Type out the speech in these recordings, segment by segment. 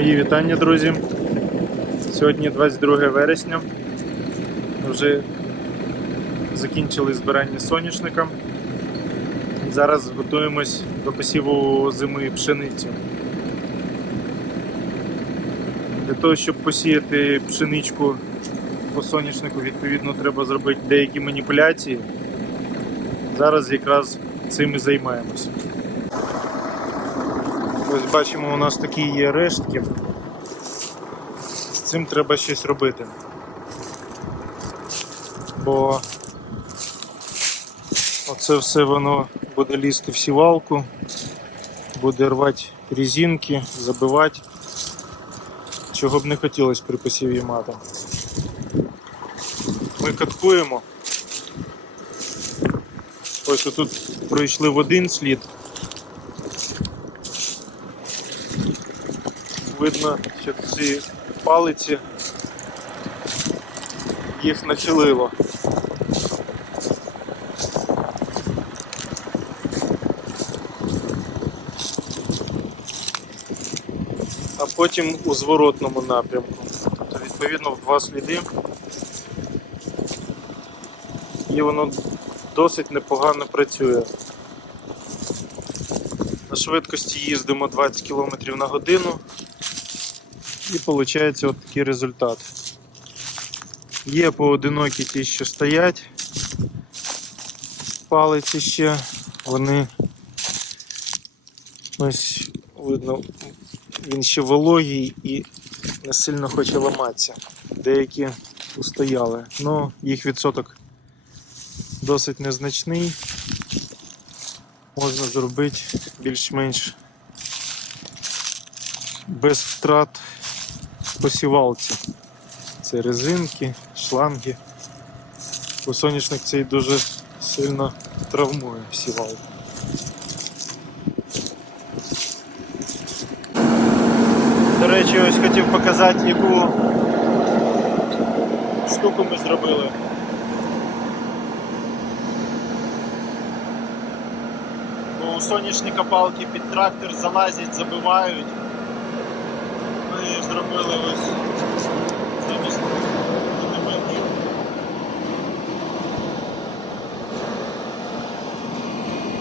Мої вітання, друзі. Сьогодні 22 вересня. Вже закінчили збирання соняшника. Зараз готуємось до посіву зими пшениці. Для того, щоб посіяти пшеничку по соняшнику, відповідно, треба зробити деякі маніпуляції. Зараз якраз цим і займаємось. Ось бачимо, у нас такі є рештки. З цим треба щось робити. Бо оце все воно буде лізти в сівалку, буде рвати різинки, забивати. Чого б не хотілося при посіві мати. Ми каткуємо. Ось тут пройшли в один слід. Видно, що ці палиці їх нахилило. А потім у зворотному напрямку. Тобто, відповідно, в два сліди. І воно досить непогано працює. На швидкості їздимо 20 км на годину. І виходить от такий результат. Є поодинокі ті, що стоять, палиці ще, вони ось видно, він ще вологий і не сильно хоче ламатися. Деякі устояли, але їх відсоток досить незначний. Можна зробити більш-менш без втрат посівалці. Це резинки, шланги. Бо соняшник цей дуже сильно травмує сівалку. До речі, ось хотів показати, яку штуку ми зробили. Бо у соняшника палки під трактор залазять, забивають. Зробили ось замість кулеметів.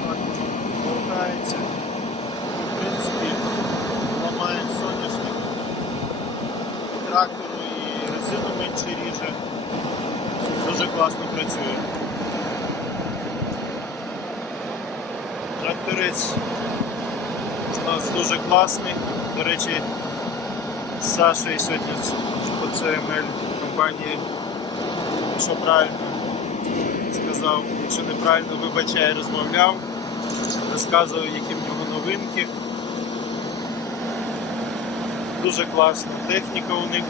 Так, болтається. В принципі, ламає соняшник. Трактору і резину менше ріже. Дуже класно працює. Тракторець у нас дуже класний. До речі, з Сашою сьогодні з з компанії, що правильно сказав, якщо неправильно вибачай, розмовляв, розказував, які в нього новинки. Дуже класна техніка у них.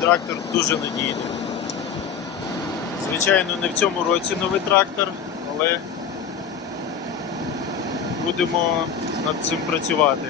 Трактор дуже надійний. Звичайно, не в цьому році новий трактор, але будемо над цим працювати.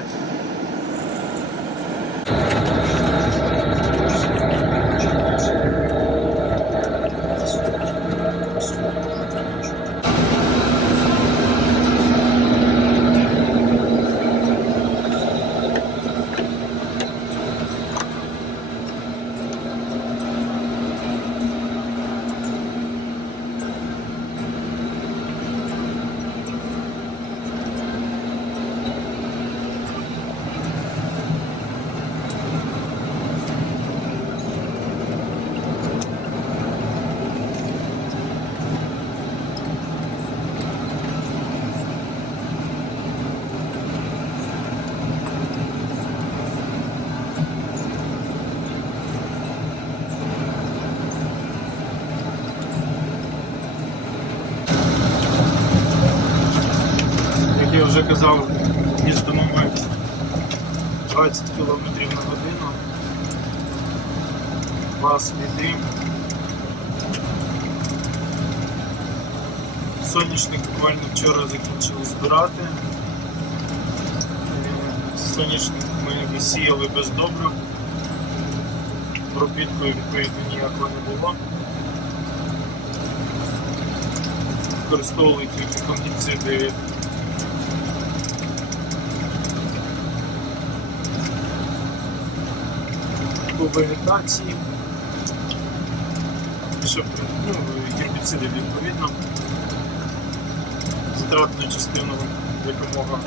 Як я вже казав, їздимо ми 20 км на годину. Два сліди. Соняшник буквально вчора закінчили збирати. Соняшник ми висіяли без добрив. Пропітку відповідно ніякого не було. Використовували тільки фунгіциди по вегетації. Щоб, ну, гербіциди відповідно. Затратну частину якомога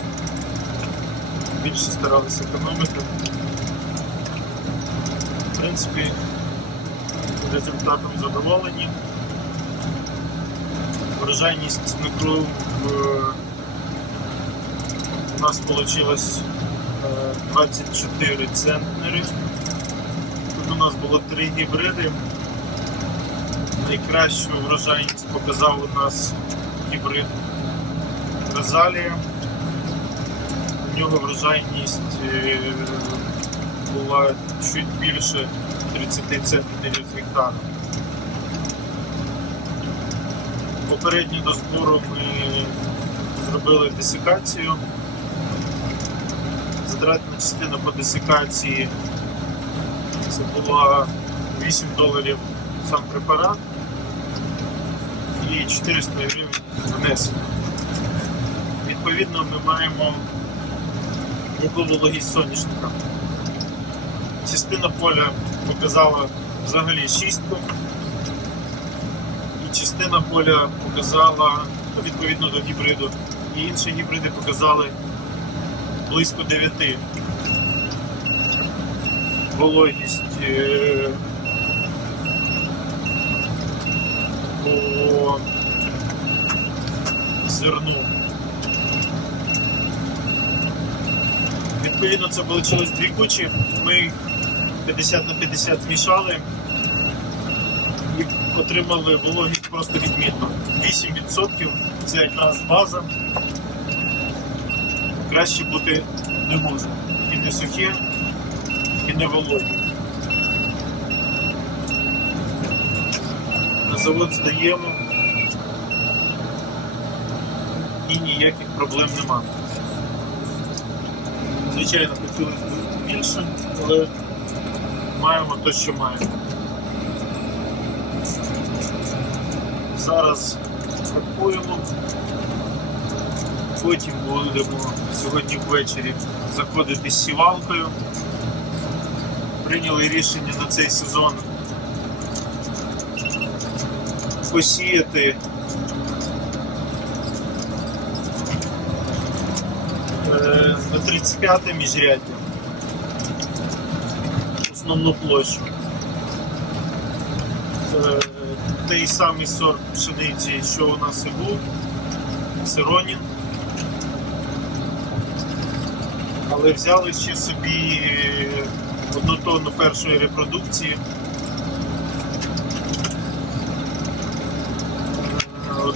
більше старалися економити. В принципі, результатом задоволені. Врожайність микру в- у нас вийшло 24 центнери. У нас було три гібриди. Найкращу врожайність показав у нас гібрид Розалія. У нього врожайність е, була чуть більше 30 центнерів з гектара. Попередньо до збору ми зробили десикацію. Затратна частина по десикації це було 8 доларів сам препарат і 400 гривень внесення. Відповідно, ми маємо вологість соняшника. Частина поля показала взагалі шістку, і частина поля показала ну, відповідно до гібриду, і інші гібриди показали близько 9. Вологість по зерну. Відповідно, це вийшло дві кучі. Ми 50 на 50 змішали і отримали вологість просто відмінно. 8% це якраз база. Краще бути не може. І не сухе, і не вологе. Завод здаємо і ніяких проблем немає. Звичайно, хотілося б більше, але маємо те, що маємо. Зараз пакуємо. Потім будемо сьогодні ввечері заходити з сівалкою. Прийняли рішення на цей сезон посіяти е, на 35 міжряддя основну площу. Е, Той самий сорт пшениці, що у нас і був, Сиронін. Але взяли ще собі е, одну тонну першої репродукції.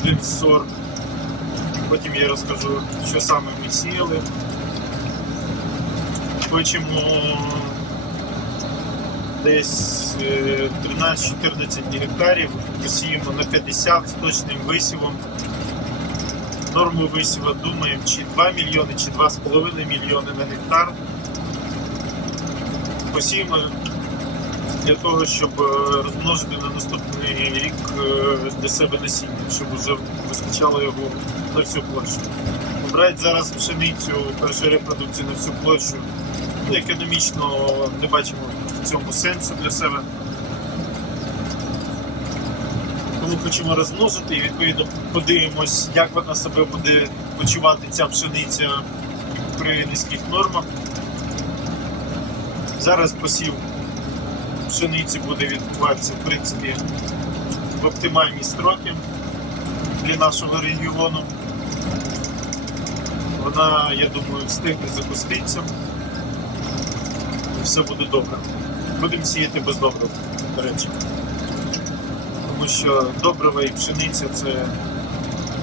Е, Один сорт. Потім я розкажу, що саме ми сіяли. Хочемо десь е, 13-14 гектарів, посіємо на 50 з точним висівом. Норму висіва думаємо, чи 2 мільйони, чи 2,5 мільйони на гектар. Посіємо для того, щоб е, розмножити на наступний рік е, для себе насіння, щоб вже вистачало його на всю площу. Брати зараз пшеницю першої репродукції на всю площу ну, економічно не бачимо в цьому сенсу для себе. Тому хочемо розмножити і відповідно подивимось, як вона себе буде почувати ця пшениця при низьких нормах. Зараз посів пшениці буде відбуватися в принципі в оптимальні строки для нашого регіону. Вона, я думаю, встигне запуститися. І все буде добре. Будемо сіяти без добрив, до речі. Тому що добрива і пшениця це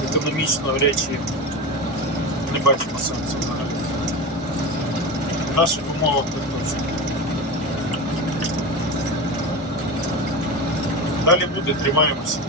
економічно речі не бачимо сенсу взагалі. В наших умовах так точно. Далі буде, тримаємося.